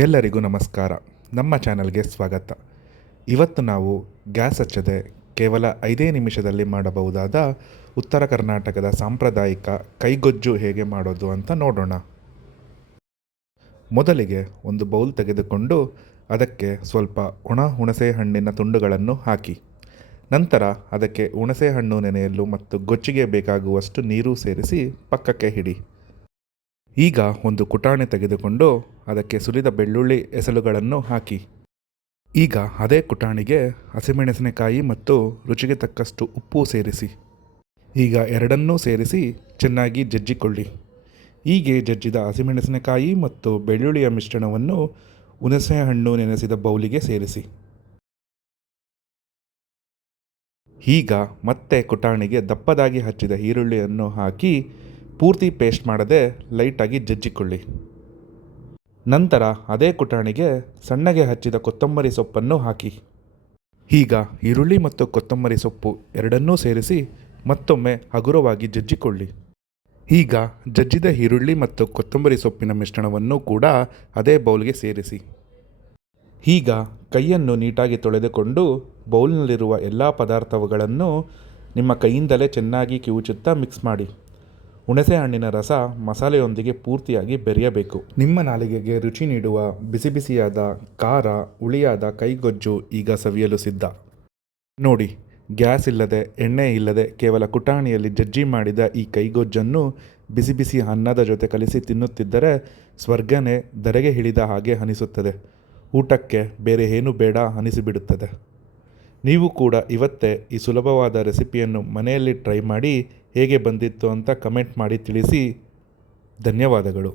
ಎಲ್ಲರಿಗೂ ನಮಸ್ಕಾರ. ನಮ್ಮ ಚಾನಲ್ಗೆ ಸ್ವಾಗತ. ಇವತ್ತು ನಾವು ಗ್ಯಾಸ್ ಹಚ್ಚದೆ ಕೇವಲ 5 ನಿಮಿಷದಲ್ಲಿ ಮಾಡಬಹುದಾದ ಉತ್ತರ ಕರ್ನಾಟಕದ ಸಾಂಪ್ರದಾಯಿಕ ಕೈಗೊಜ್ಜು ಹೇಗೆ ಮಾಡೋದು ಅಂತ ನೋಡೋಣ. ಮೊದಲಿಗೆ ಒಂದು ಬೌಲ್ ತೆಗೆದುಕೊಂಡು ಅದಕ್ಕೆ ಸ್ವಲ್ಪ ಒಣ ಹುಣಸೆ ಹಣ್ಣಿನ ತುಂಡುಗಳನ್ನು ಹಾಕಿ, ನಂತರ ಅದಕ್ಕೆ ಹುಣಸೆ ಹಣ್ಣು ನೆನೆಯಲು ಮತ್ತು ಗೊಜ್ಜಿಗೆ ಬೇಕಾಗುವಷ್ಟು ನೀರು ಸೇರಿಸಿ ಪಕ್ಕಕ್ಕೆ ಇಡಿ. ಈಗ ಒಂದು ಕುಟಾಣಿ ತೆಗೆದುಕೊಂಡು ಅದಕ್ಕೆ ಸುಲಿದ ಬೆಳ್ಳುಳ್ಳಿ ಎಸಳುಗಳನ್ನು ಹಾಕಿ. ಈಗ ಅದೇ ಕುಟಾಣಿಗೆ ಹಸಿಮೆಣಸಿನಕಾಯಿ ಮತ್ತು ರುಚಿಗೆ ತಕ್ಕಷ್ಟು ಉಪ್ಪು ಸೇರಿಸಿ. ಈಗ ಎರಡನ್ನೂ ಸೇರಿಸಿ ಚೆನ್ನಾಗಿ ಜಜ್ಜಿಕೊಳ್ಳಿ. ಹೀಗೆ ಜಜ್ಜಿದ ಹಸಿಮೆಣಸಿನಕಾಯಿ ಮತ್ತು ಬೆಳ್ಳುಳ್ಳಿಯ ಮಿಶ್ರಣವನ್ನು ಹುಣಸೆಹಣ್ಣು ನೆನೆಸಿದ ಬೌಲಿಗೆ ಸೇರಿಸಿ. ಈಗ ಮತ್ತೆ ಕುಟಾಣಿಗೆ ದಪ್ಪದಾಗಿ ಹಚ್ಚಿದ ಈರುಳ್ಳಿಯನ್ನು ಹಾಕಿ ಪೂರ್ತಿ ಪೇಸ್ಟ್ ಮಾಡದೆ ಲೈಟಾಗಿ ಜಜ್ಜಿಕೊಳ್ಳಿ. ನಂತರ ಅದೇ ಕುಟಾಣಿಗೆ ಸಣ್ಣಗೆ ಹಚ್ಚಿದ ಕೊತ್ತಂಬರಿ ಸೊಪ್ಪನ್ನು ಹಾಕಿ. ಈಗ ಈರುಳ್ಳಿ ಮತ್ತು ಕೊತ್ತಂಬರಿ ಸೊಪ್ಪು ಎರಡನ್ನೂ ಸೇರಿಸಿ ಮತ್ತೊಮ್ಮೆ ಹಗುರವಾಗಿ ಜಜ್ಜಿಕೊಳ್ಳಿ. ಈಗ ಜಜ್ಜಿದ ಈರುಳ್ಳಿ ಮತ್ತು ಕೊತ್ತಂಬರಿ ಸೊಪ್ಪಿನ ಮಿಶ್ರಣವನ್ನು ಕೂಡ ಅದೇ ಬೌಲ್ಗೆ ಸೇರಿಸಿ. ಈಗ ಕೈಯನ್ನು ನೀಟಾಗಿ ತೊಳೆದುಕೊಂಡು ಬೌಲ್ನಲ್ಲಿರುವ ಎಲ್ಲ ಪದಾರ್ಥಗಳನ್ನು ನಿಮ್ಮ ಕೈಯಿಂದಲೇ ಚೆನ್ನಾಗಿ ಕಿವುಚುತ್ತಾ ಮಿಕ್ಸ್ ಮಾಡಿ. ಹುಣಸೆ ಹಣ್ಣಿನ ರಸ ಮಸಾಲೆಯೊಂದಿಗೆ ಪೂರ್ತಿಯಾಗಿ ಬೆರೆಯಬೇಕು. ನಿಮ್ಮ ನಾಲಿಗೆಗೆ ರುಚಿ ನೀಡುವ ಬಿಸಿ ಬಿಸಿಯಾದ ಖಾರ ಹುಳಿಯಾದ ಕೈಗೊಜ್ಜು ಈಗ ಸವಿಯಲು ಸಿದ್ಧ. ನೋಡಿ, ಗ್ಯಾಸ್ ಇಲ್ಲದೆ ಎಣ್ಣೆ ಇಲ್ಲದೆ ಕೇವಲ ಕುಟಾಣಿಯಲ್ಲಿ ಜಜ್ಜಿ ಮಾಡಿದ ಈ ಕೈಗೊಜ್ಜನ್ನು ಬಿಸಿ ಬಿಸಿ ಅನ್ನದ ಜೊತೆ ಕಲಿಸಿ ತಿನ್ನುತ್ತಿದ್ದರೆ ಸ್ವರ್ಗನೇ ಧರೆಗೆ ಇಳಿದ ಹಾಗೆ ಅನಿಸುತ್ತದೆ. ಊಟಕ್ಕೆ ಬೇರೆ ಏನೂ ಬೇಡ ಅನಿಸಿಬಿಡುತ್ತದೆ. ನೀವು ಕೂಡ ಇವತ್ತೇ ಈ ಸುಲಭವಾದ ರೆಸಿಪಿಯನ್ನು ಮನೆಯಲ್ಲಿ ಟ್ರೈ ಮಾಡಿ ಹೇಗೆ ಬಂದಿತ್ತು ಅಂತ ಕಮೆಂಟ್ ಮಾಡಿ ತಿಳಿಸಿ. ಧನ್ಯವಾದಗಳು.